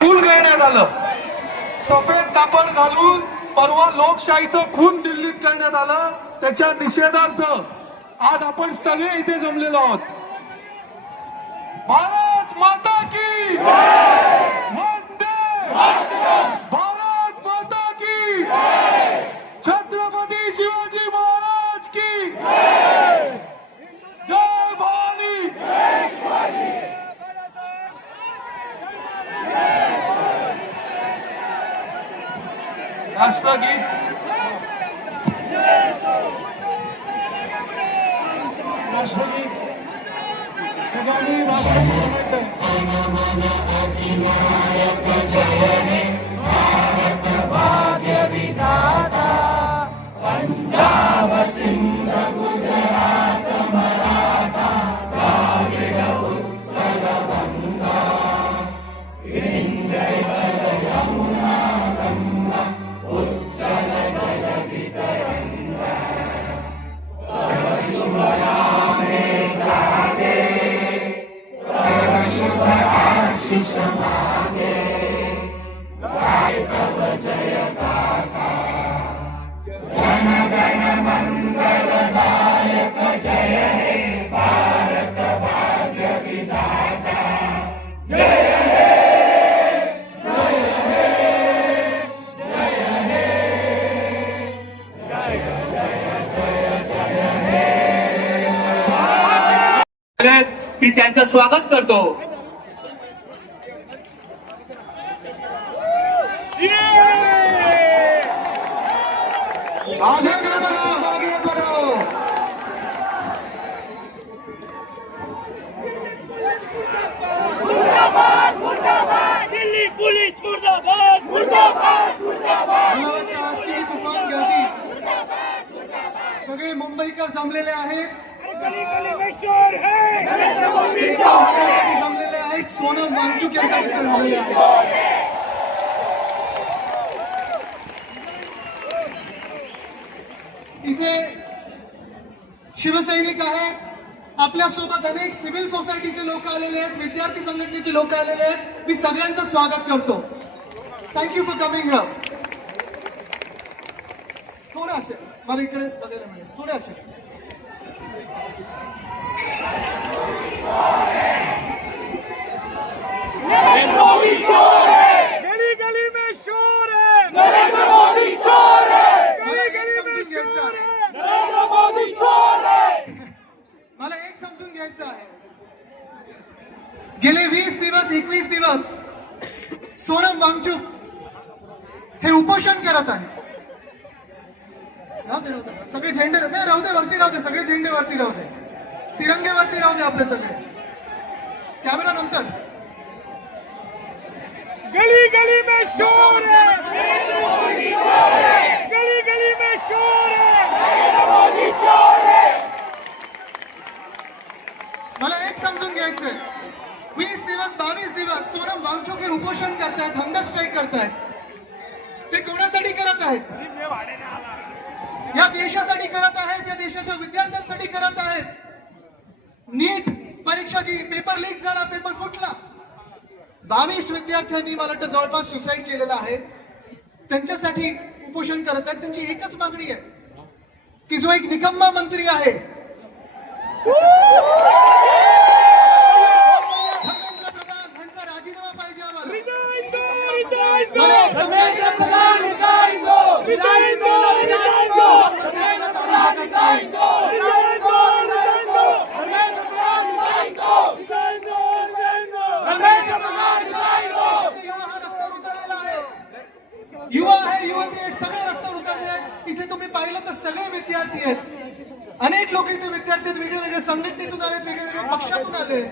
खून करण्यात आलं. सफेद कापड घालून परवा लोकशाहीचं खून दिल्लीत करण्यात आलं. त्याच्या निषेधार्थ आज आपण सगळे इथे जमलेलो आहोत. भारत माता की वंदे भारत माता की छत्रपती शिवाजी महाराज की जय भवानी. राष्ट्रगीत राष्ट्रगीत सगळ्यांनी राष्ट्रगीत पंजाब सिंध गुजरात मराठा द्राविड उत्कल गंगा विंध्याचल यमुना गंगा उज्जल जलधि तरंगा जागे तेरा शुभ आशीष मागे गाय तव जय गाथा जनगण मंगलदायक जय हे भारत भाग्य विधाता जय हे जय हे जय हे जय जय जय जय हे. मी त्यांचं स्वागत करतो. आगे बढ़ो, आगे बढ़ो. मुर्दाबाद मुर्दाबाद दिल्ली पुलिस मुर्दाबाद मुर्दाबाद मुर्दाबाद. आजची ही तुफान गर्दी सगळे मुंबईकर जमलेले आहेत. गली गली में शोर है नरेंद्र मोदी त्यासाठी जमलेले आहेत. सोनम वांगचुक यांचा विसर झालेले आहे. इथे शिवसैनिक आहेत. आपल्यासोबत अनेक सिव्हिल सोसायटीचे लोक आलेले आहेत, विद्यार्थी संघटनेचे लोक आलेले आहेत. मी सगळ्यांचं स्वागत करतो. Thank you for coming here. थोडं असेल मला इकडे बघायला मिळेल. थोडे असेल नरेंद्र मोदी चोर है गली गली में शोर है नरेंद्र मोदी चोर है गली गली में शोर है नरेंद्र मोदी चोर है. मला एक समजून घ्यायचं आहे. गेले 20 दिवस 21 दिवस सोनम वांगचुक हे उपोषण करत आहे. राहू दे सगळे झेंडे राहू दे वरती राहू दे. सगळे झेंडे वरती राहू दे. तिरंगे वरती राहू दे आपले सगळे. कॅमेरा नंतर. गली गली में शोर है नरेंद्र मोदी चोर है गली गली में शोर है नरेंद्र मोदी चोर है. मला एक समजून घ्यायचंय. 20 दिवस 22 दिवस सोनम वांगचुक हे उपोषण करतायत, हंगर स्ट्राईक करतायत. ते कोणासाठी करत आहेत? या देशासाठी करत आहेत. या देशाच्या विद्यार्थ्यांसाठी करत आहेत. नीट परीक्षाची पेपर लीक झाला, पेपर फुटला. 22 विद्यार्थ्यांनी मला वाटतं जवळपास सुसाईड केलेलं आहे. त्यांच्यासाठी उपोषण करत आहेत. त्यांची एकच मागणी आहे की जो एक निकम्मा मंत्री आहे धर्मेंद्र प्रधान यांचा राजीनामा पाहिजे आम्हाला. मला एक समजायचं युवा आहे, युवती आहे, सगळे रस्त्यावर उतरले आहेत. इथे तुम्ही पाहिलं तर सगळे विद्यार्थी आहेत. अनेक लोक इथे विद्यार्थी आहेत. वेगळ्या वेगळ्या संघटनेतून आलेत, वेगळ्या वेगळ्या पक्षातून आलेत.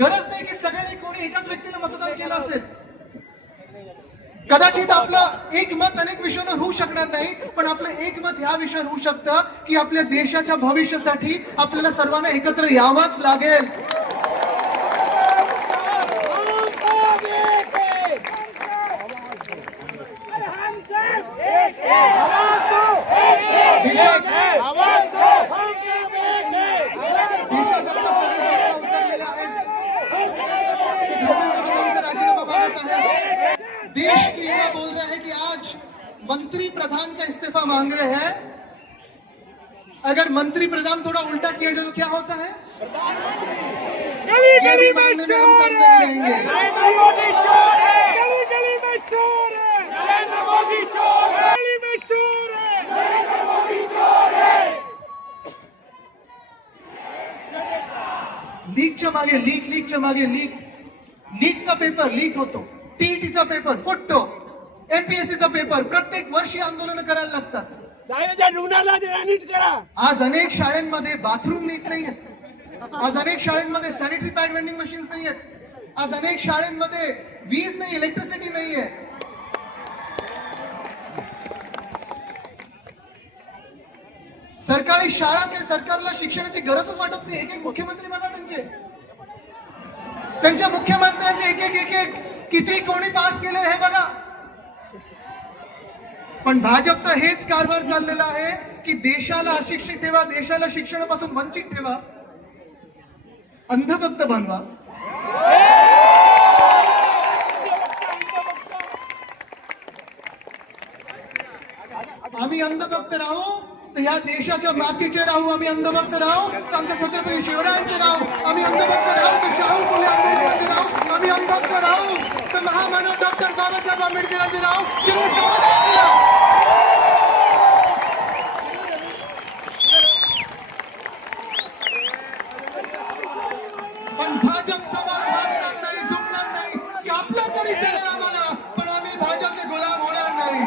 गरज नाही की सगळ्यांनी कोणी एकाच व्यक्तीला मतदान केलं असेल. कदाचित आपलं एक मत अनेक विषयावर होऊ शकणार नाही, पण आपलं एक मत ह्या विषयावर होऊ शकतं की आपल्या देशाच्या भविष्यासाठी आपल्याला सर्वांना एकत्र यावंच लागेल. राजीनामा मागत मंत्री प्रधान का इस्तीफा मांग रहे हैं। अगर मंत्री प्रधान थोड़ा उल्टा किया जाए तो क्या होता है? गली ये गली भी में मानने में हम शोर कम है, नहीं रहेंगे। नरेंद्र मोदी चोर है, गली गली में शोर है, नरेंद्र मोदी चोर है, गली में शोर है, नरेंद्र मोदी चोर है। लीकच्या मागे लीकच्या मागे लीकचा पेपर लीक होतो, टीईटीचा पेपर फुटतो, एमपीएससीचा पेपर, प्रत्येक वर्षी आंदोलन करायला लागतात। साहेबांच्या रुग्णाला नीट करा। आज अनेक शाळांमध्ये बाथरूम नीट नाही आहेत, आज अनेक शाळांमध्ये सॅनिटरी पॅड वेंडिंग मशीन्स नाही आहेत, आज अनेक शाळांमध्ये वीज नाही, इलेक्ट्रिसिटी नाही आहे। सरकारी शाळा काय सरकारला शिक्षणाची गरजच वाटत नाही। एक एक मुख्यमंत्री बघा त्यांच्या मुख्यमंत्र्यांचे एक एक किती कोणी पास केले हे बघा। पण भाजपचा हेच कारभार चाललेला आहे की देशाला अशिक्षित ठेवा, देशाला शिक्षणापासून वंचित ठेवा, अंधभक्त बनवा। आम्ही अंधभक्त राहू तर या देशाच्या मातीचे राहू, आम्ही अंधभक्त राहू तर आमच्या छत्रपती शिवरायांचे राहू, आम्ही अंधभक्त राहू तर शाहू फुले आंबेडकरांचे राहू, आम्ही अंधभक्त राहू तर महामानव डॉक्टर बाबासाहेब आंबेडकरांचे राहू, श्री समजांचे राहू। पण भाजप समोर वागणार नाही, झुकणार नाही, कापला तरी चालेल आम्हाला, पण आम्ही भाजपचे गुलाम होणार नाही।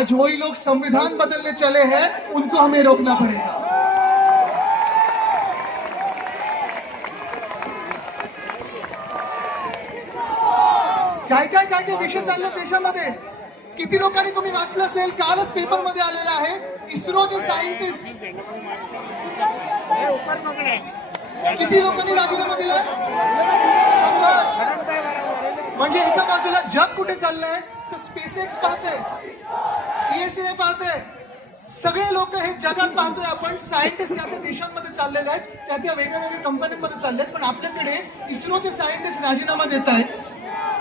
आज वही लोग संविधान बदलने चले हैं, उनको हमें रोकना पड़ेगा। काय काय काय काय विषय चालले देशामध्ये, किती लोकांनी तुम्ही वाचलं असेल, कालच पेपर मध्ये आलेला आहे, इस्रोचे सायंटिस्ट किती लोकांनी राजीनामा दिलाय? 100। म्हणजे एका बाजूला जग कुठे चाललंय तर स्पेसएक्स पाहते, ESA पाहते, सगळे लोक हे जगात पाहतोय आपण, सायंटिस्ट त्या त्या देशांमध्ये चाललेले आहेत, त्या त्या वेगळ्या वेगळ्या कंपन्यांमध्ये चालले आहेत, पण आपल्याकडे इस्रोचे सायंटिस्ट राजीनामा देत आहेत।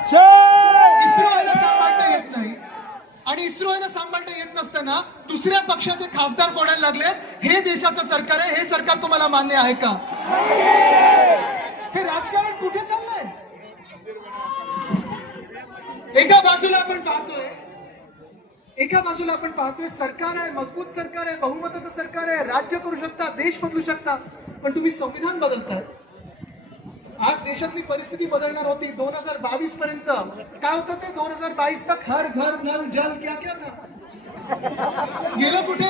इस्रो यांना सांभाळता येत नाही, आणि इस्रो यांना सांभाळता येत नसताना दुसऱ्या पक्षाचे खासदार फोडायला लागलेत। हे देशाचं सरकार आहे, हे सरकार तुम्हाला मान्य आहे का? हे राजकारण कुठे चाललंय? एका बाजूला आपण पाहतोय सरकार आहे, मजबूत सरकार आहे, बहुमताचं सरकार आहे, राज्य करू शकता, देश बदलू शकता, पण तुम्ही संविधान बदलताय। आज देशातली परिस्थिती बदलणार होती 2022 पर्यंत, काय होतं ते 2022 तक हर घर नल जल क्या क्या था, गेलं कुठे?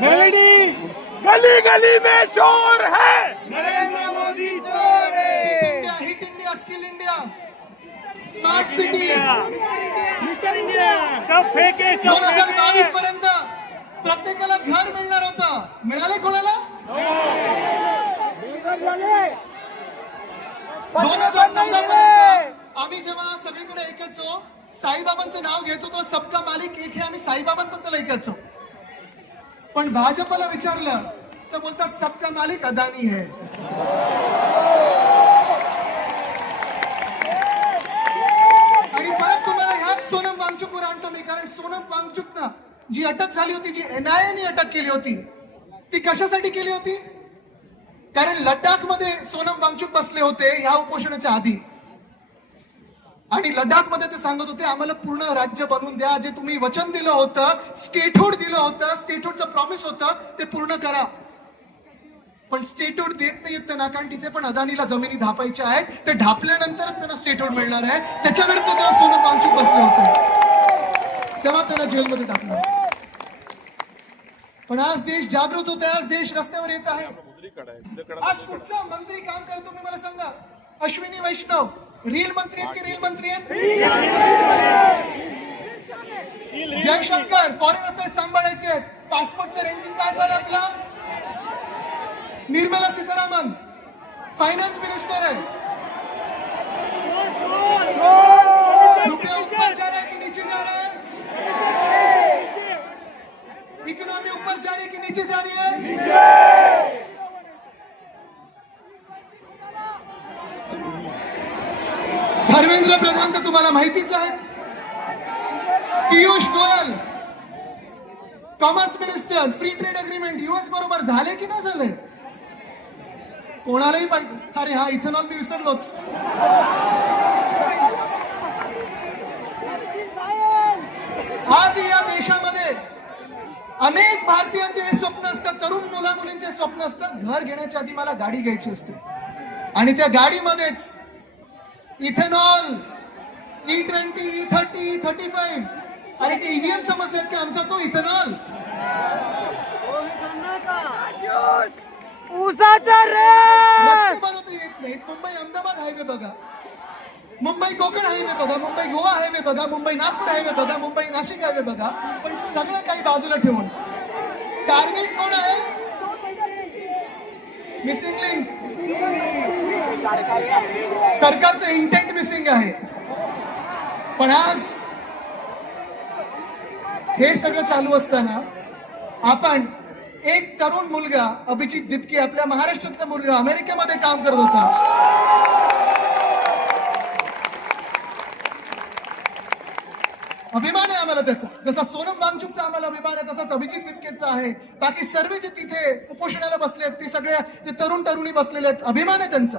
मेलडी गली गली में शोर है, नरेंद्र मोदी चोर है। Hit India, skill India, smart city, mister India सब फेके, सब 2022 पर्यंत प्रत्येकाला घर मिळणार होतं, मिळाले कोणाला? 2014 पर्यंत आम्ही जेव्हा सगळीकडे ऐकायचो, साईबाबांचं नाव घ्यायचो तो सबका मालिक एक हे आम्ही साईबाबांबद्दल ऐकायचो, पण भाजपला विचारलं तर बोलतात सबका मालिक अदानी है। आणि परत तुम्हाला ह्याच सोनम वांगचुकवर आणतो मी, कारण सोनम वांगचुक ना जी अटक झाली होती, जी NIA ने अटक केली होती, ती कशासाठी केली होती? कारण लडाख मध्ये सोनम वांगचुक बसले होते ह्या उपोषणाच्या आधी, आणि लडाख मध्ये ते सांगत होते आम्हाला पूर्ण राज्य बनवून द्या, जे तुम्ही वचन दिलं होतं, स्टेटहुड दिलं होतं, स्टेटहुडचं प्रॉमिस होतं ते पूर्ण करा। पण स्टेटहुड देत नाही येत ना, कारण तिथे पण अदानीला जमिनी धापायच्या आहेत, ते ढापल्यानंतरच त्यांना स्टेटहुड मिळणार आहे। त्याच्या विरुद्ध जेव्हा सोनम वांगचुक बसले होते तेव्हा त्यांना जेलमध्ये टाकलं। पण आज देश जागृत होत आहे, आज देश रस्त्यावर येत आहे। आज कुठचा मंत्री काम करतो तुम्ही मला सांगा? अश्विनी वैष्णव रील मंत्री आहेत की रील मंत्री आहेत? जयशंकर फॉरेन अफेअर्स सांभाळायचे आहेत, पासपोर्टचं रँकिंग काय झालं आपला? निर्मला सीतारामन फाइनेंस मिनिस्टर है। रुपया ऊपर जा रहा है कि नीचे जा रहा है? इकोनॉमी ऊपर जा रही है कि नीचे जा रही है? नीचे। धर्मेंद्र प्रधान तर तुम्हाला माहितीच आहेत. Piyush Goyal commerce minister, free trade agreement US बरोबर झाले की नाही झाले? कोणालाही अरे हा इथेनॉल मी विसरलोच. आज या देशामध्ये अनेक भारतीयांचे हे स्वप्न असतात, तरुण मुला मुलींचे स्वप्न असतात, घर घेण्याच्या आधी मला गाडी घ्यायची असते आणि त्या गाडीमध्येच इथेनॉल, E20, E30, E35 आणि ते ईव्हीएम समजलेत की आमचा तो इथेनॉल. ऊसाचा रस्ते रेस बनवता येत नाहीत. मुंबई अहमदाबाद हायवे बघा, मुंबई कोकण हायवे बघा, मुंबई गोवा हायवे बघा, मुंबई नागपूर हायवे बघा, मुंबई नाशिक हायवे बघा, पण सगळं काही बाजूला ठेवून टार्गेट कोण आहे? Missing link. सरकारचं इंटेंट मिसिंग आहे. पण आज हे सगळं चालू असताना आपण एक तरुण मुलगा अभिजित दिपके, आपल्या महाराष्ट्रातला मुलगा, अमेरिकेमध्ये काम करत होता. अभिमान आहे आम्हाला त्याचा. जसा सोनम वांगचुकचा आम्हाला अभिमान आहे तसाच अभिजित दिपकेचा आहे. बाकी सर्व जे तिथे उपोषणाला बसले आहेत ते सगळे जे तरुण तरुणी बसलेले आहेत, अभिमान आहे त्यांचा.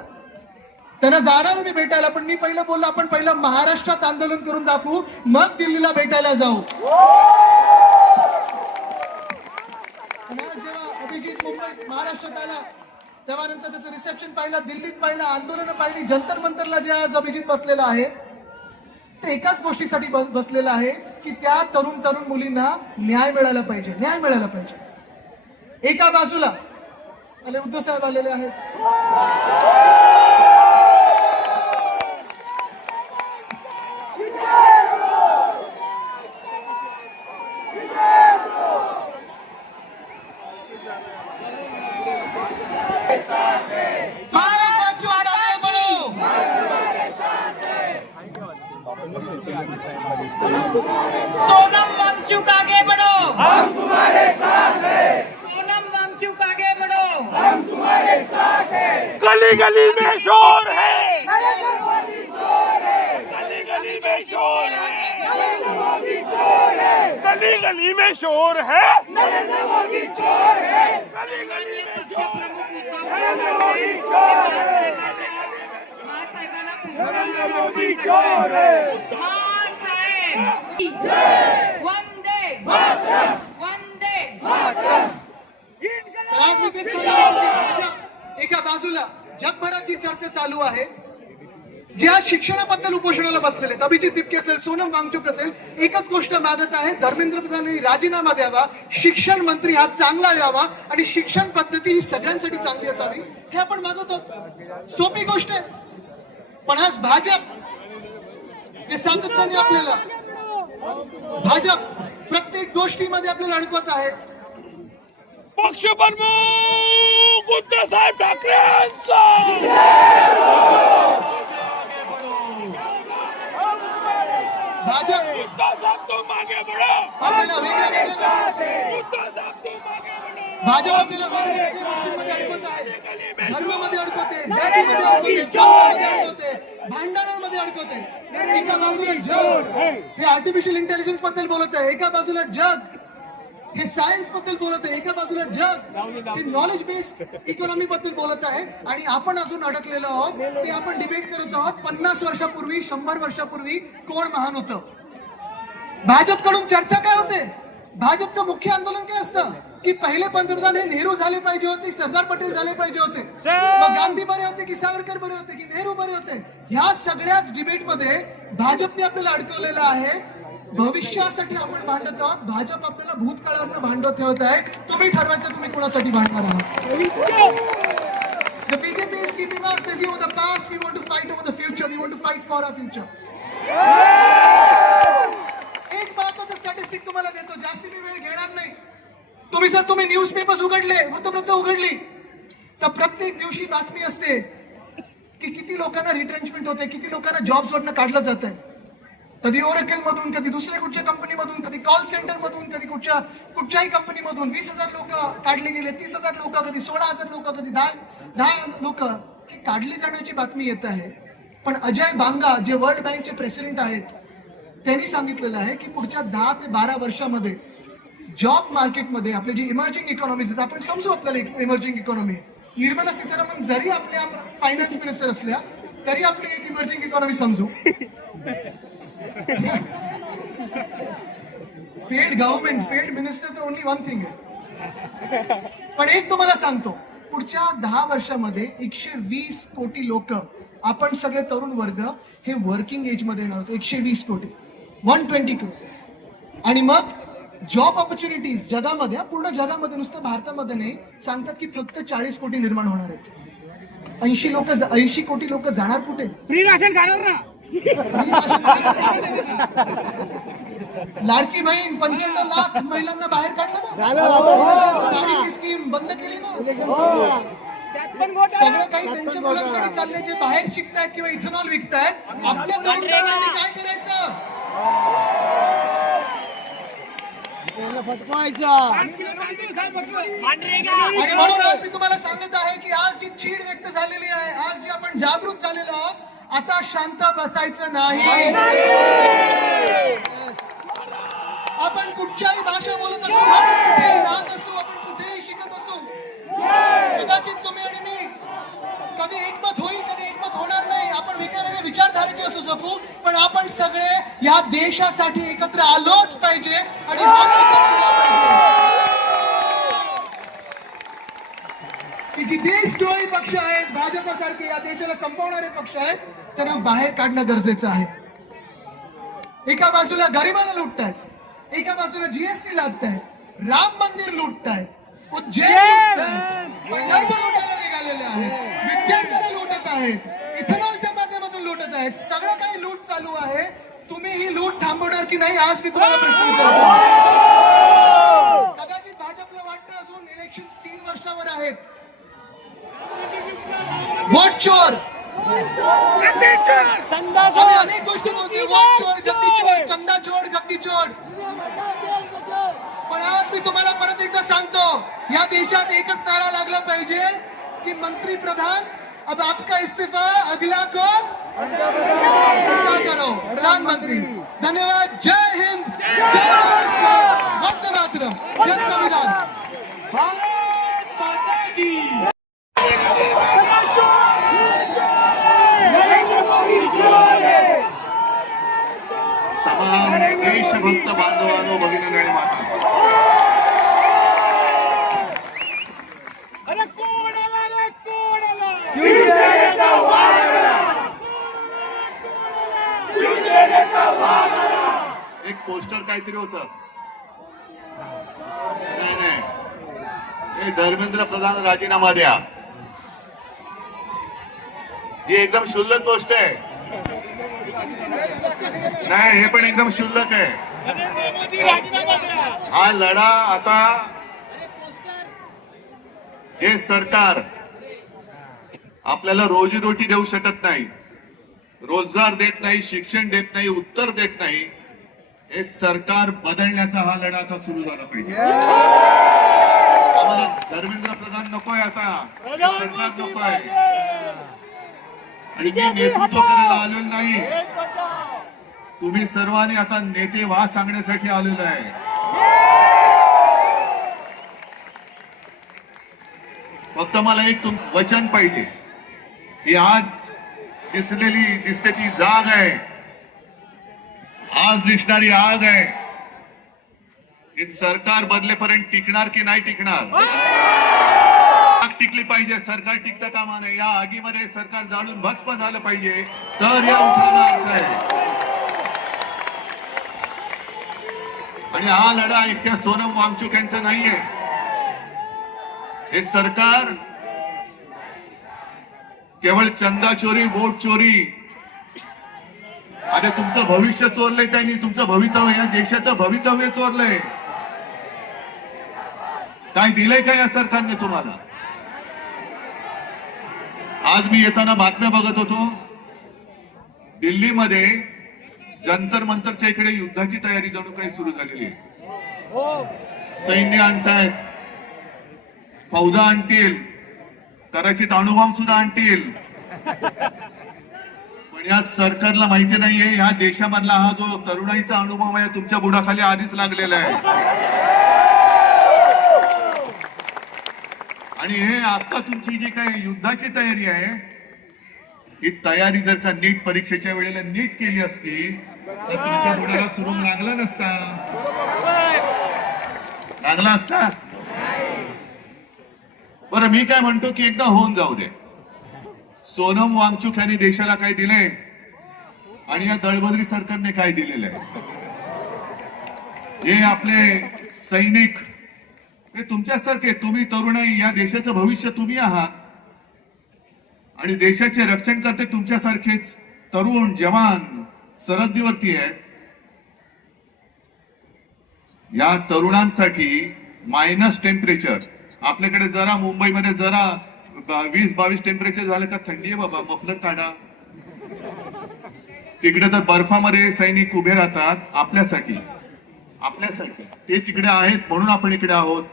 त्यांना जाणार मी भेटायला, पण मी पहिलं बोललो आपण पहिलं महाराष्ट्रात आंदोलन करून दाखवू, मग दिल्लीला भेटायला जाऊ. आणि आज जेव्हा अभिजित मुंबईत महाराष्ट्रात आला तेव्हा नंतर त्याचं रिसेप्शन पाहिलं, दिल्लीत पाहिलं, आंदोलनं पाहिली. जंतर मंतरला जे आज अभिजित बसलेला आहे ते एकाच गोष्टीसाठी बसलेला आहे की त्या तरुण मुलींना न्याय मिळाला पाहिजे, न्याय मिळाला पाहिजे. एका बाजूला आले उद्धव साहेब आलेले आहेत. सोनम वांगचुक आगे बढ़ो, हम तुम्हारे साथ हैं. सोनम वांगचुक आगे बढ़ो, हम तुम्हारे साथ हैं. गली गली में शोर है, नरेंद्र मोदी चोर है. गली गली में शोर है, नरेंद्र मोदी चोर है. गली गली में शोर है, नरेंद्र मोदी चोर है. गली गली में शोर है, नरेंद्र मोदी चोर है. नरेंद्र मोदी चोर है. वंदे वंदे. आज मी तेच सांगतो, एका बाजूला जगभरात जी चर्चा चालू आहे, जे आज शिक्षणाबद्दल उपोषणाला बसलेले आहेत, अभिजित दिपके असेल, सोनम वांगचुक असेल, एकच गोष्ट मागत आहे, धर्मेंद्र प्रधानांनी राजीनामा द्यावा, शिक्षण मंत्री हा चांगला यावा आणि शिक्षण पद्धती ही सगळ्यांसाठी चांगली असावी, हे आपण मागत आहोत. सोपी गोष्ट आहे. पण आज भाजप जे सातत्याने आपल्याला भाजप प्रत्येक गोष्टीमध्ये आपल्याला अडकवत आहे. पक्ष प्रमुख उद्धव साहेब ठाकरे यांचा भाजप उद्धव साहेब तो मागे बढ़ो, आपल्याला वेगळ्या उद्धव साहेब तो मागे बढ़ो. भाजप आपल्याला वेगवेगळ्या गोष्टींमध्ये अडकवत आहे. धर्मामध्ये अडकवते, जातीमध्ये अडकवते, पंथामध्ये अडकवते, भांडणांमध्ये अडकवते. एका बाजूला जग हे आर्टिफिशियल इंटेलिजन्स बद्दल बोलत आहे, एका बाजूला जग हे सायन्स बद्दल बोलत आहे, एका बाजूला जग हे नॉलेज बेस्ड इकॉनॉमी बद्दल बोलत आहे. आणि आपण अजून अडकलेलो आहोत ते आपण डिबेट करत आहोत 50 वर्षापूर्वी, 100 वर्षापूर्वी कोण महान होतं. भाजपकडून चर्चा काय होते? भाजपचं मुख्य आंदोलन काय असतं की पहिले पंतप्रधान हे नेहरू झाले पाहिजे होते, सरदार पटेल झाले पाहिजे होते, मग गांधी बरे होते की सावरकर बरे होते की नेहरू बरे होते. ह्या सगळ्याच डिबेटमध्ये भाजपने आपल्याला अडकवलेलं आहे. भविष्यासाठी आपण भांडत आहोत, भाजप आपल्याला भूतकाळावर भांडत ठेवत आहे. तुम्ही ठरवायचं तुम्ही कोणासाठी भांडणार आहात. The BJP is keeping us busy over the past. We want to fight over the future. We want to fight for our future. एक महत्त्वाचं स्टॅटिस्टिक तुम्हाला देतो, जास्ती मी वेळ घेणार नाही. तुम्ही न्यूजपेपर्स उघडले, वृत्तपत्र उघडली तर प्रत्येक दिवशी बातमी असते की किती लोकांना रिट्रेंचमेंट होते, किती लोकांना जॉब्स वरनं काढलं जात आहे. कधी ओरेकल मधून, कधी दुसऱ्या कुठच्या कंपनीमधून, कधी कॉल सेंटर मधून, कधी कुठच्याही कंपनीमधून 20,000 लोक काढले गेले, 30,000 लोक, कधी 16,000 लोक, कधी 10 लोक काढली जाण्याची बातमी येत आहे. पण अजय बांगा जे वर्ल्ड बँकचे प्रेसिडेंट आहेत त्यांनी सांगितलेलं आहे की पुढच्या 10 ते 12 वर्षामध्ये जॉब मार्केटमध्ये आपले जे इमर्जिंग इकॉनॉमीज आहेत, आपण समजू आपल्याला इमर्जिंग इकॉनॉमी निर्मला सीतारामन जरी आपल्या फायनान्स मिनिस्टर असल्या तरी आपली एक इमर्जिंग इकॉनॉमी समजू. फेल्ड गव्हर्नमेंट, फेल्ड मिनिस्टर तर ओनली वन थिंग आहे. पण एक तुम्हाला सांगतो, पुढच्या 10 वर्षामध्ये 120 कोटी लोक, आपण सगळे तरुण वर्ग हे वर्किंग एज मध्ये येणार आहोत. 120 कोटी, 120 कोटी. आणि मग जॉब ऑपॉर्च्युनिटीज जगामध्ये, पूर्ण जगामध्ये, नुसतं भारतामध्ये नाही, सांगतात की फक्त 40 कोटी निर्माण होणार आहेत. 80 कोटी लोक जाणार कुठे? फ्री राशन खाणार ना. लाडकी बहीण 95 लाख महिलांना बाहेर काढलं ना, साडीची स्कीम बंद केली ना. सगळं काही त्यांच्या मुलांसाठी चाललंय जे बाहेर शिकतायत किंवा इथेनॉल विकतायत. आपल्या तरुण तरुणांनी काय करायचं? आणि म्हणून आज मी तुम्हाला सांगत आहे की आज जी चीड व्यक्त झालेली आहे, आज जी आपण जागृत झालेलो आहोत, आता शांत बसायचं नाही. आपण कुठच्याही भाषा बोलत असू, आपण कुठेही राहत असू, आपण कुठेही शिकत असू, कदाचित तुम्ही आणि मी कधी एकमत होईल, कधी एकमत होणार नाही, आपण वेगवेगळ्या विचारधारेचे असू शकू, पण आपण सगळे या देशासाठी एकत्र आलोच पाहिजे आणि हाच विचार केला पाहिजे की जी देशद्रोही पक्ष आहेत, भाजपसारखे या देशाला संपवणारे पक्ष आहेत, त्यांना बाहेर काढणं गरजेचं आहे. एका बाजूला गरिबाला लुटतायत, एका बाजूला जीएसटी लादतायत, राम मंदिर लुटतायत, उज्जैन पंढरपूर लुटायला निघालेले आहेत, विद्यार्थ्यांना लुटत आहेत, इथेनॉलच्या माध्यमातून लुटत आहेत. सगळं काही लूट चालू आहे. तुम्ही ही लूट थांबवणार की नाही, आज मी तुम्हाला प्रश्न विचारतो. कदाचित भाजपला वाटतं अजून इलेक्शन 3 वर्षावर आहेत. वोट चोर, आम्ही अनेक गोष्टी बोलतोय, वोट चोर, गद्दी चोर, चंदा चोर, गद्दी चोर. पण आज मी तुम्हाला परत एकदा सांगतो, या देशात एकच नारा लागला पाहिजे की मंत्री प्रधान, अब आपका इस्तीफा, अगला कौन करो, प्रधानमंत्री. धन्यवाद. जय हिंद, जय महाराष्ट्र, वंदे मातरम, जय संविधान. भारत माता की. तमाम देशभक्त बांधवांनो, भगिनी आणि माता, अरे कोण आला रे, कोण आला? एक पोस्टर काहीतरी होतं, नाही, हे धर्मेंद्र प्रधान राजीनामा द्या. ही एकदम क्षुल्लक गोष्ट आहे. नाही, हे पण एकदम क्षुल्लक आहे. हा लढा आता हे सरकार आपल्याला रोजीरोटी देऊ शकत नाही, रोजगार देत नाही, शिक्षण देत नाही, उत्तर देत नाही. हे सरकार बदलण्याचा हा लढा आता सुरू झाला पाहिजे. आम्हाला धर्मेंद्र प्रधान नकोय, आता हे सरकार नकोय. आणि मी नेतृत्व करायला आलेलो नाही, तुम्ही सर्वांनी आता नेते व्हा सांगण्यासाठी आलेलो आहे. फक्त मला एक वचन पाहिजे. ही आज दिसते ती जाग आहे, आज दिसणारी आग आहे, हे सरकार बदलेपर्यंत टिकणार की नाही टिकणार? आग टिकली पाहिजे, सरकार टिकता कामा नये. या आगीमध्ये सरकार जाळून भस्म झालं पाहिजे, तर या उठावाला अर्थ आहे. आणि हा लढा एकट्या सोनम वांगचुक यांचा नाहीये. हे सरकार केवळ चंदा चोरी, वोट चोरी आणि तुमचं भविष्य चोरलंय त्यांनी, तुमचं भवितव्य, या देशाचं भवितव्य चोरलंय. काय दिलंय का या सरकारने तुम्हाला? आज मी येताना बातम्या बघत होतो, दिल्लीमध्ये जंतर मंतरच्या इकडे युद्धाची तयारी जणू काही सुरू झालेली आहे. सैन्य आणतायत, फौजा आणतील, कदाचित अणुबॉम्ब सुद्धा आणतील. पण या सरकारला माहिती नाहीये या देशामधला हा जो तरुणाईचा अनुभव आहे तुमच्या बुडाखाली आधीच लागलेला आहे. आणि हे आता तुमची जी काय युद्धाची तयारी आहे ही तयारी जर का नीट परीक्षेच्या वेळेला नीट केली असती तर तुमच्या बुडाला सुरुंग लागला नसता. लागला असता. बरं मी काय म्हणतो की एकदा होऊन जाऊ दे. सोनम वांगचुक यांनी देशाला काय दिलंय आणि या दळबद्री सरकारने काय दिलेलं आहे. हे आपले सैनिक हे तुमच्यासारखे, तुम्ही तरुणाई, या देशाचं भविष्य तुम्ही आहात आणि देशाचे रक्षण करते तुमच्यासारखेच तरुण जवान सरहद्दीवरती आहेत. या तरुणांसाठी मायनस टेम्परेचर, आपल्याकडे जरा मुंबईमध्ये जरा 20-22 टेम्परेचर झालं का थंडी आहे बाबा, मफलर काढा. तिकडे तर बर्फामध्ये सैनिक उभे राहतात आपल्यासाठी. ते तिकडे आहेत म्हणून आपण इकडे आहोत.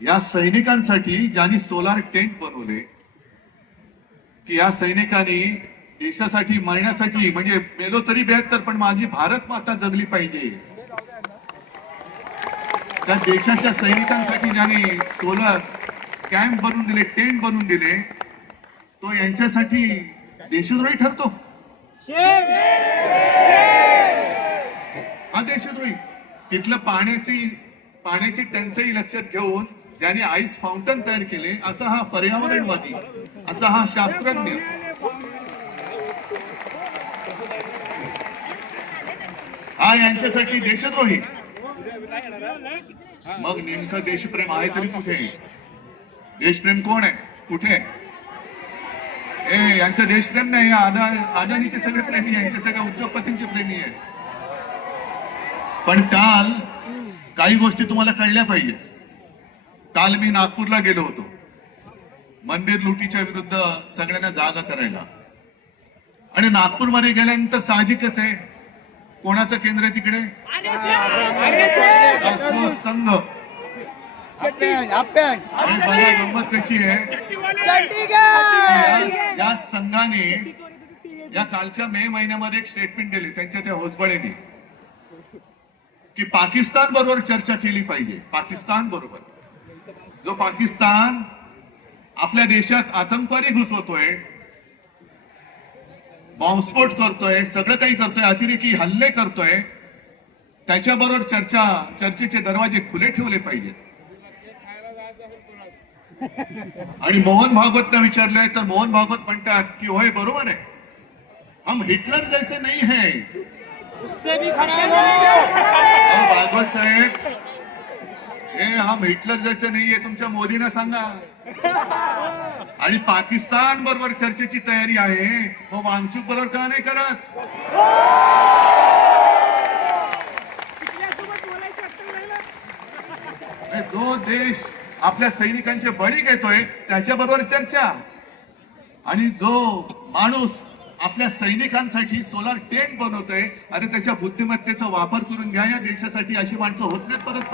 या सैनिकांसाठी ज्यांनी सोलार टेंट बनवले, की या सैनिकांनी देशासाठी मरण्यासाठी, म्हणजे मेलो तरी बेहत्तर पण माझी भारत माता जगली पाहिजे, त्या देशाच्या सैनिकांसाठी ज्यांनी सोलर कॅम्प बनवून दिले, टेंट बनवून दिले, तो यांच्यासाठी देशद्रोही ठरतो. हा देशद्रोही. तिथलं पाण्याची टंचाई लक्षात घेऊन ज्यांनी आईस फाउंटन तयार केले, असा हा पर्यावरणवादी, असा हा शास्त्रज्ञ, हा यांच्यासाठी देशद्रोही. मग नेमकं देशप्रेम आहे तरी कुठे? देशप्रेम कोण आहे? कुठे? यांचं देशप्रेम नाही. अदानीचे सगळे प्रेमी, यांचे सगळे उद्योगपतींचे प्रेमी आहेत. पण काल काही गोष्टी तुम्हाला कळल्या पाहिजेत. काल मी नागपूरला गेलो होतो मंदिर लुटीच्या विरुद्ध सगळ्यांना जागा करायला. आणि नागपूरमध्ये गेल्यानंतर साहजिकच आहे, कोणाचं केंद्र आहे तिकडे? संघ. बघा गंमत कशी आहे. या संघाने या कालच्या मे महिन्यामध्ये एक स्टेटमेंट दिली त्यांच्या त्या होसबळेने, की पाकिस्तान बरोबर चर्चा केली पाहिजे. पाकिस्तान बरोबर, जो पाकिस्तान आपल्या देशात आतंकवादी घुसवतोय, बॉम्बस्फोट करतोय, सगळं काही करतोय, अतिरेकी हल्ले करतोय, त्याच्याबरोबर चर्चेचे दरवाजे खुले ठेवले पाहिजेत. आणि मोहन भागवतला विचारलंय तर मोहन भागवत म्हणतात की होय बरोबर आहे, हम हिटलर जैसे नहीं है. भागवत साहेब, हे हम हिटलर जैसे नाहीये, तुमच्या मोदींना सांगा. आणि पाकिस्तान बरोबर चर्चेची तयारी आहे, मग वांगचूक बरोबर का नाही करत? जो देश आपल्या सैनिकांचे बळी घेतोय त्याच्याबरोबर चर्चा, आणि जो माणूस आपल्या सैनिकांसाठी सोलार टेंट बनवतोय, अरे त्याच्या बुद्धिमत्तेचा वापर करून घ्या या देशासाठी. अशी माणसं होत नाहीत परत.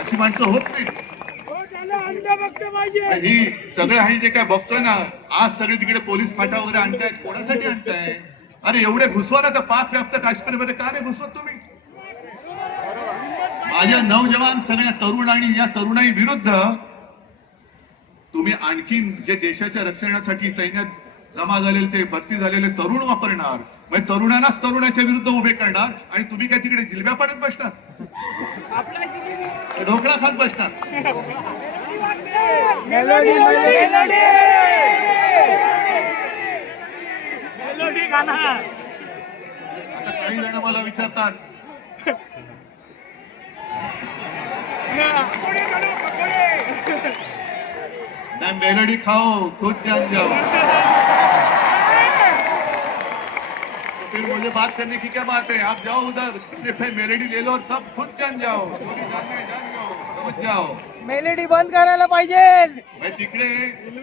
अशी माणसं होत नाहीत. ही सगळे आहे जे काय बघतोय ना आज, सगळे तिकडे पोलीस फाटा वगैरे आणतायत. कोणासाठी आणताय? अरे एवढे घुसवा ना तर पाक व्याप्त काश्मीरमध्ये का नाही घुसवत तुम्ही? माझ्या नौजवान सगळ्या तरुण आणि या तरुणाई विरुद्ध तुम्ही आणखीन जे देशाच्या रक्षणासाठी सैन्यात जमा झालेले, ते भरती झालेले तरुण वापरणार, म्हणजे तरुणांनाच तरुणाच्या विरुद्ध उभे करणार, आणि तुम्ही काय तिकडे जिलब्या पाडत बसणार, ढोकळा खात बसणार. आता काही जण मला विचारतात, मैं मेलोडी खाओ खुद जान जाओ, तो फिर मुझे बात करने की क्या बात है? आप जाओ उधर, फिर मेलोडी ले लो और सब खुद जान जाओ. थोड़ी जान जाओ, समझ जाओ. मेलेडी बंद करायला पाहिजे. तिकडे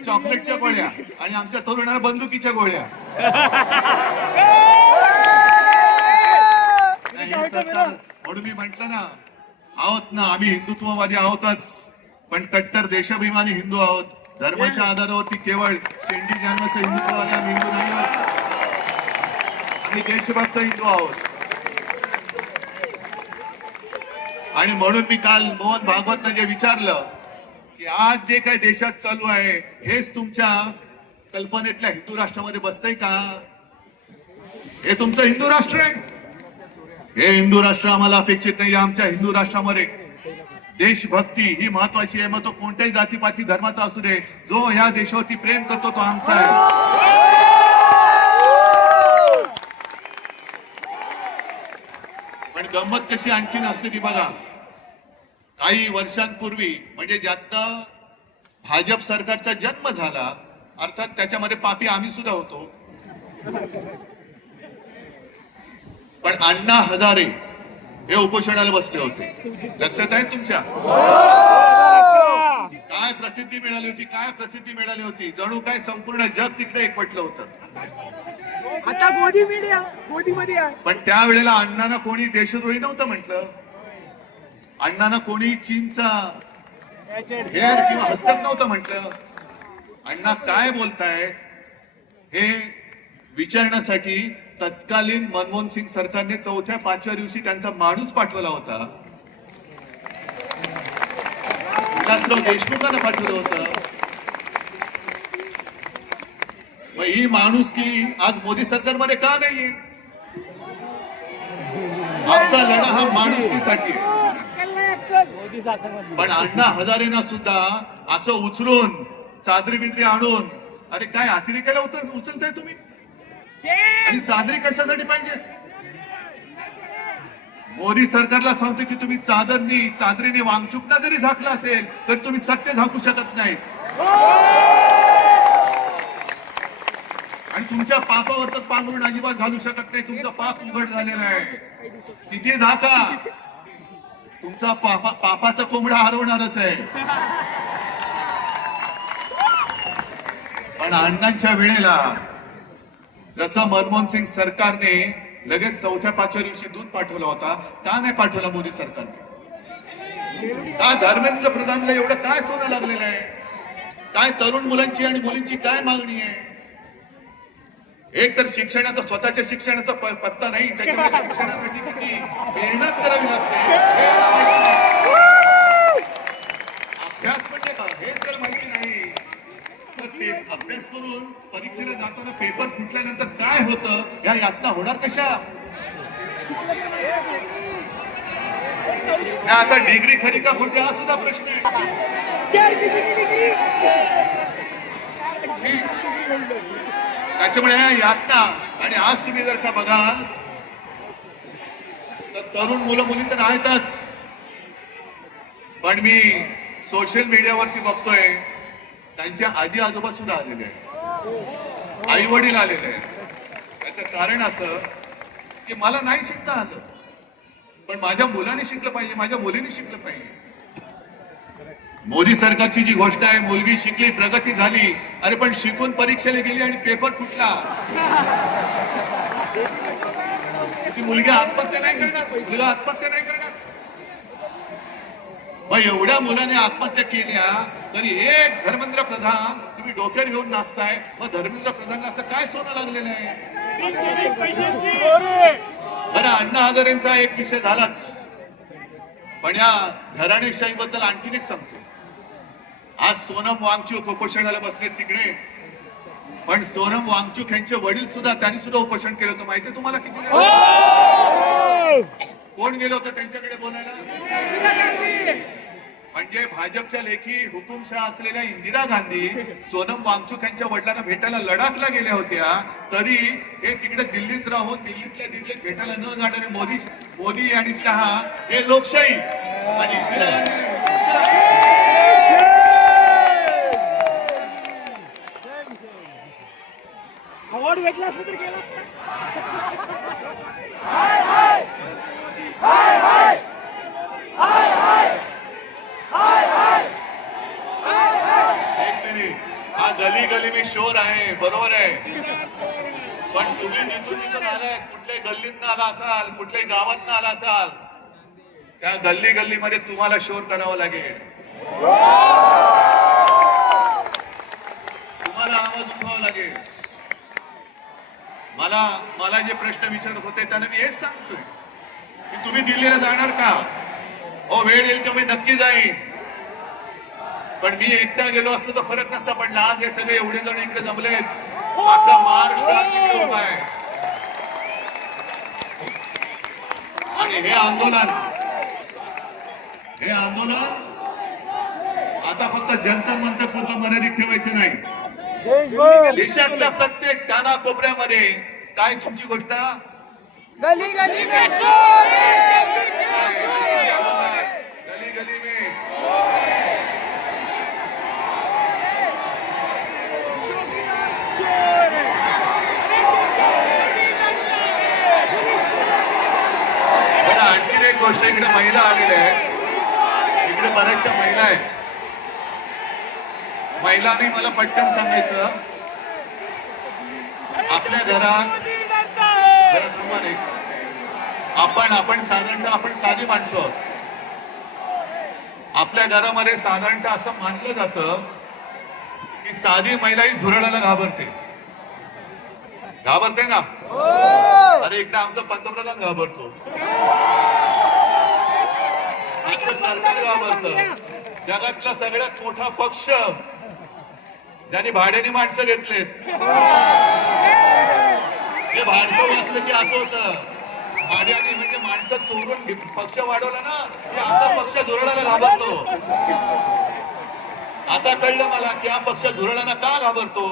चॉकलेटच्या गोळ्या आणि आमच्या तरुणाला बंदुकीच्या गोळ्या. म्हणून मी म्हंटल ना, आहोत ना आम्ही हिंदुत्ववादी आहोतच, पण कट्टर देशाभिमानी हिंदू आहोत. धर्माच्या आधारावरती केवळ शेंडी जन्माचं हिंदुत्वाला हिंदू नाही आहोत. आम्ही देशभक्त हिंदू आहोत. आणि म्हणून मी काल मोहन भागवतनं जे विचारलं की आज जे काही देशात चालू आहे हेच तुमच्या कल्पनेतल्या हिंदू राष्ट्रामध्ये बसतंय का? हे तुमचं हिंदू राष्ट्र आहे? हे हिंदू राष्ट्र आम्हाला अपेक्षित नाही. आमच्या हिंदू राष्ट्रामध्ये देशभक्ती ही महत्वाची आहे. मग तो कोणत्याही जातीपाती धर्माचा असू दे, जो ह्या देशावरती प्रेम करतो तो आमचा आहे. पण गंमत कशी आणखीन असते ती बघा. काही वर्षांपूर्वी म्हणजे ज्यातनं भाजप सरकारचा जन्म झाला, अर्थात त्याच्यामध्ये पापी आम्ही सुद्धा होतो, पण अण्णा हजारे हे उपोषणाला बसले होते. लक्षात आहे तुमच्या? काय प्रसिद्धी मिळाली होती, काय प्रसिद्धी मिळाली होती. जणू काय संपूर्ण जग तिकडे एकवटलं होतं. आता मोदी मीडिया मोदीमध्ये आहे. पण त्यावेळेला अण्णांना कोणी देशद्रोही नव्हतं म्हटलं. अण्णांना कोणी चीनचा हेर किंवा हस्तक नव्हतं म्हटलं. अण्णा काय बोलतायत हे विचारण्यासाठी तत्कालीन मनमोहन सिंग सरकारने 4-5व्या दिवशी त्यांचा माणूस पाठवला होता. विलासराव देशमुखांना पाठवलं होतं. मग ही माणुसकी आज मोदी सरकारमध्ये का नाहीये? आमचा लढा हा माणुसकीसाठी आहे. पण अण्णा हजारेंना सुद्धा असं उचलून चादरी बिदरी आणून, अरे काय अतिरेकाला उचलताय तुम्ही? आणि चादरी कशासाठी पाहिजे? मोदी सरकारला सांगतो की तुम्ही चादरीने वांगचुकना जरी झाकला असेल तर तुम्ही सत्य झाकू शकत नाहीत. आणि तुमच्या पापावर तर पांघरून अजिबात घालू शकत नाही. तुमचं पाप उघड झालेलं आहे. तिथे झाका. तुमचा पापाचा कोंबडा हरवणारच आहे. पण अण्णांच्या वेळेला जसं मनमोहन सिंग सरकारने लगेच 4-5व्या दिवशी दूध पाठवला होता, का नाही पाठवला मोदी सरकारने? का धर्मेंद्र प्रधानला एवढं काय सोनं लागलेलं आहे? काय तरुण मुलांची आणि मुलींची काय मागणी आहे? एक तर शिक्षणाचा, स्वतःच्या शिक्षणाचा पत्ता नाही, त्याच्यामुळे शिक्षणासाठी किती मेहनत करावी लागते हे याला माहिती नाही. अभ्यास म्हणजे का हे जर माहिती नाही तर अभ्यास करून परीक्षेला जाताना पेपर फुटल्यानंतर काय होतं या यातना होणार कशा? आता डिग्री खरी का खोटी हा सुद्धा प्रश्न आहे. त्याच्यामुळे ह्या यातना, आणि आज तुम्ही जर का बघाल तर तरुण मुलं मुली तर आहेतच, पण मी सोशल मीडियावरती बघतोय त्यांच्या आजी आजोबा सुद्धा आलेले आहेत, आई वडील आलेले आहेत. त्याचं कारण असं की मला नाही शिकता आलं, पण माझ्या मुलाने शिकलं पाहिजे, माझ्या मुलीने शिकलं पाहिजे. मोदी सरकारची जी गोष्ट आहे, मुलगी शिकली, प्रगती झाली, अरे पण शिकून परीक्षेला गेली आणि पेपर फुटला. ती मुलगी आत्महत्या नाही करणार, मुलगा आत्महत्या नाही करणार. मग एवढ्या मुलाने आत्महत्या केल्या तरी एक धर्मेंद्र प्रधान तुम्ही डोक्यात घेऊन नाचताय. मग धर्मेंद्र प्रधानला असं काय सोनं लागलेलं आहे? बरं, अण्णा हजारेंचा एक विषय झालाच, पण या घराणेशाही बद्दल आणखीन एक सांगतो. आज सोनम वांगचूक उपोषणाला बसले तिकडे, पण सोनम वांगचूक यांचे वडील सुद्धा, त्यांनी सुद्धा उपोषण केलं होतं. माहिती तुम्हाला किती? कोण गेलं होतं त्यांच्याकडे बोलायला? म्हणजे भाजपच्या लेखी हुकुमशाह असलेल्या इंदिरा गांधी सोनम वांगचूक यांच्या वडिलांना भेटायला लडाखला गेल्या होत्या, तरी हे तिकडे दिल्लीत राहून दिल्लीतल्या दिल्लीत भेटायला न जाणारे मोदी आणि शहा हे लोकशाही आणि इंदिरा गांधी अवॉर्ड भेटला असं तर केलं असतं. हा गली गली में शोर आहे, बरोबर आहे, पण तुम्ही जिथून आलाय, कुठल्याही गल्लीत आला असाल, कुठल्याही गावात आला असाल, त्या गल्ली गल्लीमध्ये तुम्हाला शोर करावा लागेल. थांबावं लागेल. मला जे प्रश्न विचारत होते त्यांना मी हेच सांगतोय की तुम्ही दिल्लीला जाणार का? हो, वेळ येईल तेव्हा मी नक्की जाईन. पण मी एकटा गेलो असतो तर फरक नसता पडला. आज हे सगळे एवढे जण इकडे जमलेत, अख्खा महाराष्ट्र आज इकडे उभा आहे. आणि हे आंदोलन आता फक्त जंतर मंतर पुरतं मर्यादित ठेवायचं नाही. देशातल्या प्रत्येक कानाकोपऱ्यामध्ये काय तुमची गोष्ट, गली गली में चोर है, गली गली में चोर है. बरं, आणखीन एक गोष्ट, इकडे महिला आलेल्या आहेत, इकडे बऱ्याचशा महिला आहेत. महिलांनी मला पटकन सांगायचं, आपल्या घरात जरा थांबा रे. आपण साधारणतः आपण साधी माणसं आहोत. आपल्या घरामध्ये साधारणतः असं मानलं जातं की साधी महिलाही झुरळाला घाबरते ना. अरे इकडे आमचं पंतप्रधान घाबरतो, आपलं सरकार घाबरतं. जगातला सगळ्यात मोठा पक्ष ज्यांनी भाड्याने माणसं घेतलेत, हे भाडकं वाचलं की असं होतं. भाड्याने म्हणजे माणसं चोरून पक्ष वाढवला ना, की असा पक्ष झुरळाला घाबरतो. आता कळलं मला की हा पक्ष झुरळाला का घाबरतो.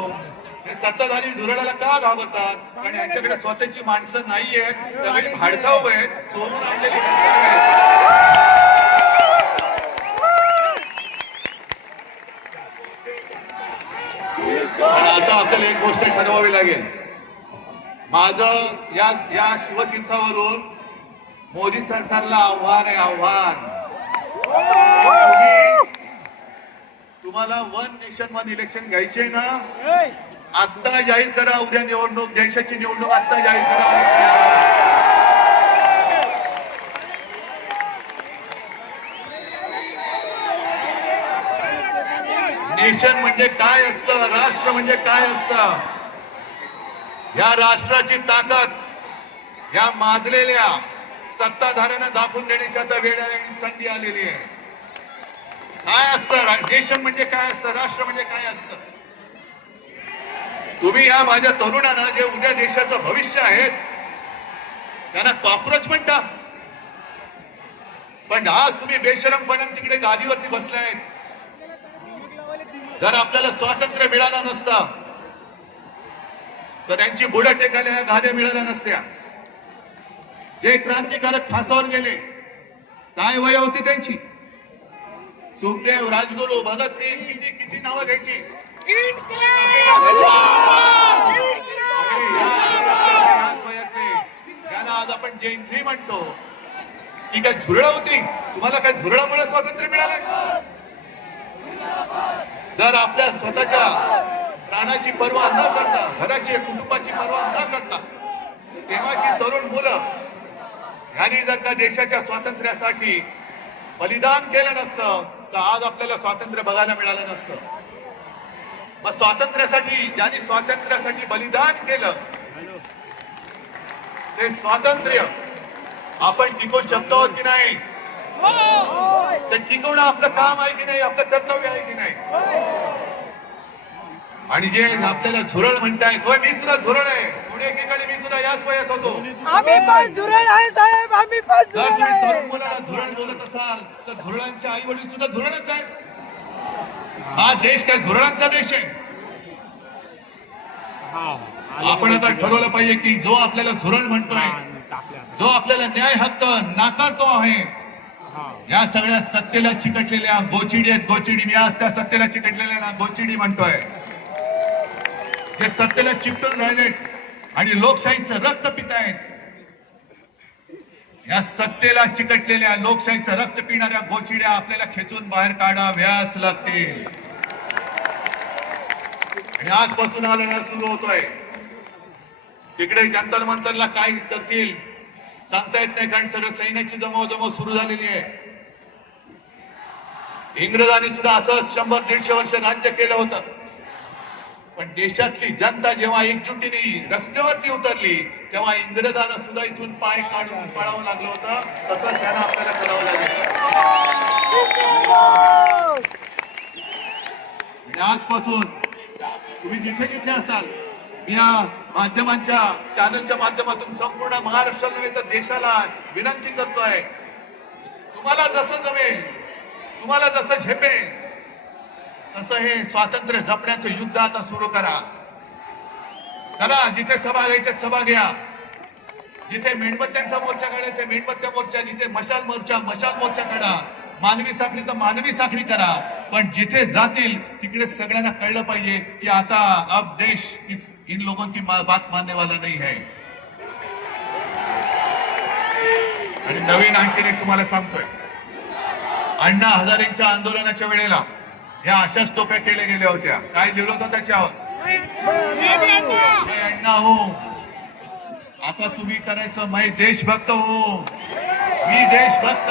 हे सत्ताधारी झुरळाला का घाबरतात? कारण यांच्याकडे स्वतःची माणसं नाहीयेत, सगळी भाडकाऊ आहेत, चोरून आणलेली सरकार आहेत. पण आता आपल्याला एक गोष्ट ठरवावी लागेल. माझं या शिवतीर्थावरून मोदी सरकारला आव्हान आहे, आव्हान. तुम्हाला वन नेशन वन इलेक्शन घ्यायचे ना, आता जाहीर करा. उद्या निवडणूक, देशाची निवडणूक आता जाहीर करा. नेशन म्हणजे काय असतं, राष्ट्र म्हणजे काय असतं, या राष्ट्राची ताकद या माजलेल्या सत्ताधाऱ्यांना दाखवून देण्याची आता वेळ आली आणि संधी आलेली आहे. काय असतं नेशन म्हणजे काय असतं, राष्ट्र म्हणजे काय असतं. तुम्ही या माझ्या तरुणांना, जे उद्या देशाचं भविष्य आहेत, त्यांना कॉक्रोच म्हणता. पण आज तुम्ही बेशरमपणे तिकडे गादीवरती बसलाय. जर आपल्याला स्वातंत्र्य मिळालं नसतं तर त्यांची बुडं टेकायला ह्या गाद्या मिळाल्या नसत्या. जे क्रांतिकारक फासावर गेले, काय वय होती त्यांची. सुखदेव, राजगुरू, भगतसिंग, किती नावं घ्यायची. याच वयातले त्यांना आज आपण जैन म्हणतो. ती काय झुरळ होती? तुम्हाला काय झुरळामुळे स्वातंत्र्य मिळालं? जर आपल्या स्वतःच्या प्राणाची पर्वा न करता, घराची कुटुंबाची पर्वा न करता, तेव्हाची तरुण मुलं यांनी जर का देशाच्या स्वातंत्र्यासाठी बलिदान केलं नसतं तर आज आपल्याला स्वातंत्र्य बघायला मिळालं नसतं. मग ज्यांनी स्वातंत्र्यासाठी बलिदान केलं, ते स्वातंत्र्य आपण टिकवू शकतो की नाही? ते टिकवणं आपलं काम आहे की नाही, आपलं कर्तव्य आहे की नाही? आणि जे आपल्याला झुरळ म्हणतायत, होय मी सुद्धा झुरळ आहे. पुढे एकीकडे मी सुद्धा याच वयात होतो. आम्ही पण झुरळ आहे साहेब, आम्ही पण जर झुरळ तुम्ही आहे. तरुण मुलाला झुरळ बोलत असाल तर झुरळांचे आई वडील सुद्धा झुरळच आहेत. हा देश काय झुरळांचा देश आहे? आपण आता ठरवलं पाहिजे की जो आपल्याला झुरळ म्हणतोय, जो आपल्याला न्याय हक्क नाकारतो आहे, या सगळ्या सत्तेला चिकटलेल्या गोचिडी आहेत. गोचिडी, मी आज त्या सत्तेला चिकटलेल्या गोचिडी म्हणतोय. जे सत्तेला चिकटून राहिलेत आणि लोकशाहीचं रक्त पितायत, या सत्तेला चिकटलेल्या लोकशाहीचं रक्त पिणाऱ्या गोचिड्या आपल्याला खेचून बाहेर काढाव्याच लागतील. आणि आजपासून हा लढा सुरू होतोय. तिकडे जंतर मंतरला काय करतील सांगता येत नाही, कारण सगळं सैन्याची जमवाजमव सुरू झालेली आहे. इंग्रजांनी सुद्धा असं 100-150 वर्ष राज्य केलं होतं. पण देशातली जनता जेव्हा एकजुटीने रस्त्यावरती उतरली तेव्हा इंग्रजांना सुद्धा इथून पाय काढून पळावं लागलं होतं. तसंच त्यांना आपल्याला करावं लागेल. आणि आजपासून तुम्ही जिथे जिथे असाल, मी या माध्यमांच्या चॅनलच्या माध्यमातून संपूर्ण महाराष्ट्राला नव्हे तर देशाला विनंती करतोय, तुम्हाला जसं जमेल, तुम्हाला जसं झेपेल तसं हे स्वातंत्र्य जपण्याचं युद्ध आता सुरू करा. जिथे सभा घ्यायच्या सभा घ्या, जिथे मेणबत्त्यांचा मोर्चा काढायचा मेणबत्त्या मोर्चा, जिथे मशाल मोर्चा काढा, मानवी साखळी तर मानवी साखळी करा. पण जिथे जातील तिकडे सगळ्यांना कळलं पाहिजे की आता अब देश इन लोगों की बात मानने वाला नहीं है. आणि नवीन आणखीन एक तुम्हाला सांगतोय, अण्णा हजारेंच्या आंदोलनाच्या वेळेला या अशाच टोप्या केल्या गेल्या होत्या. काय लिहिलं होतं त्याच्यावर? मैं अण्णा हूं, आता तुम्ही करायचं मैं देशभक्त हूं. मी देशभक्त,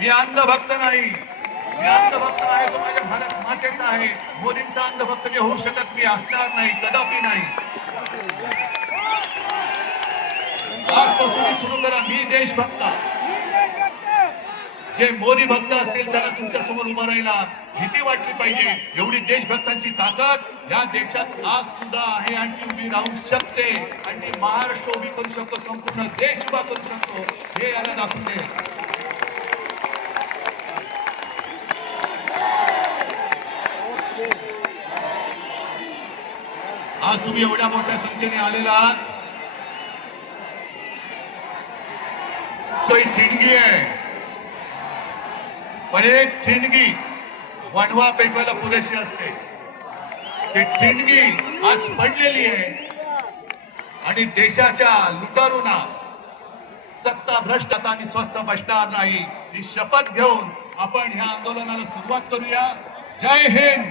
मी अंधभक्त नाही. मी अंधभक्त आहे तो माझ्या भारत मातेचा आहे. मोदींचा अंधभक्त जे होऊ शकत मी असणार नाही, कदापि नाही. आजपासून सुरू करा मी देशभक्त. जे मोदी भक्त असतील त्यांना तुमच्या समोर उभं राहायला भीती वाटली पाहिजे. एवढी देशभक्तांची ताकद या देशात आज सुद्धा आहे आणि ती उभी राहू शकते. आणि ती महाराष्ट्र उभी करू शकतो, संपूर्ण देश उभा करू शकतो, हे याला दाखवून दे. आज तुम्ही एवढ्या मोठ्या संख्येने आलेला आहात, तो एक ठिणगी आहे. पण एक ठिणगी वणवा पेटवायला पुरेशी असते. ती ठिणगी आज पडलेली आहे आणि देशाच्या लुटारूंना सत्ता भ्रष्ट आणि स्वस्थ बसणार नाही ही शपथ घेऊन आपण ह्या आंदोलनाला सुरुवात करूया. जय हिंद.